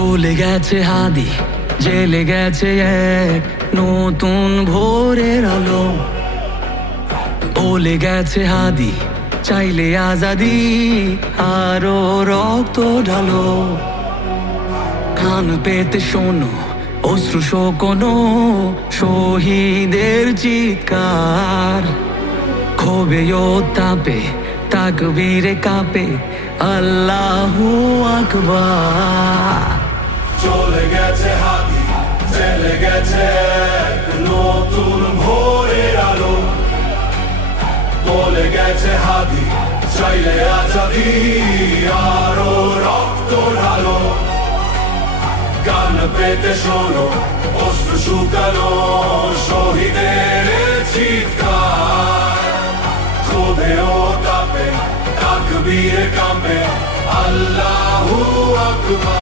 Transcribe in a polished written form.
চলে গেছে হাদি, জেলে গেছে এক নতুন ভোরের আলো। বলে গেছে হাদি, চাইলে আজাদি, আরো রক্ত ঢালো। কান পেতে শোনো অশ্রু শোকনো শহীদের চিৎকার। ক্ষোভে ও তাপে তাকবীরে কাঁপে আল্লাহু আকবার। চলে গেছে হাদি, চলে গেছে এক নতুন ভোরের আলো। বলে গেছে হাদি, চাইলে আজাদি, আরো রক্ত ঢালো। কান পেতে শোনো অশ্রু শুকানো শহীদের চিৎকার। ক্ষোভে ও তাপে তাকবীরে কাঁপে আল্লাহু আকবার।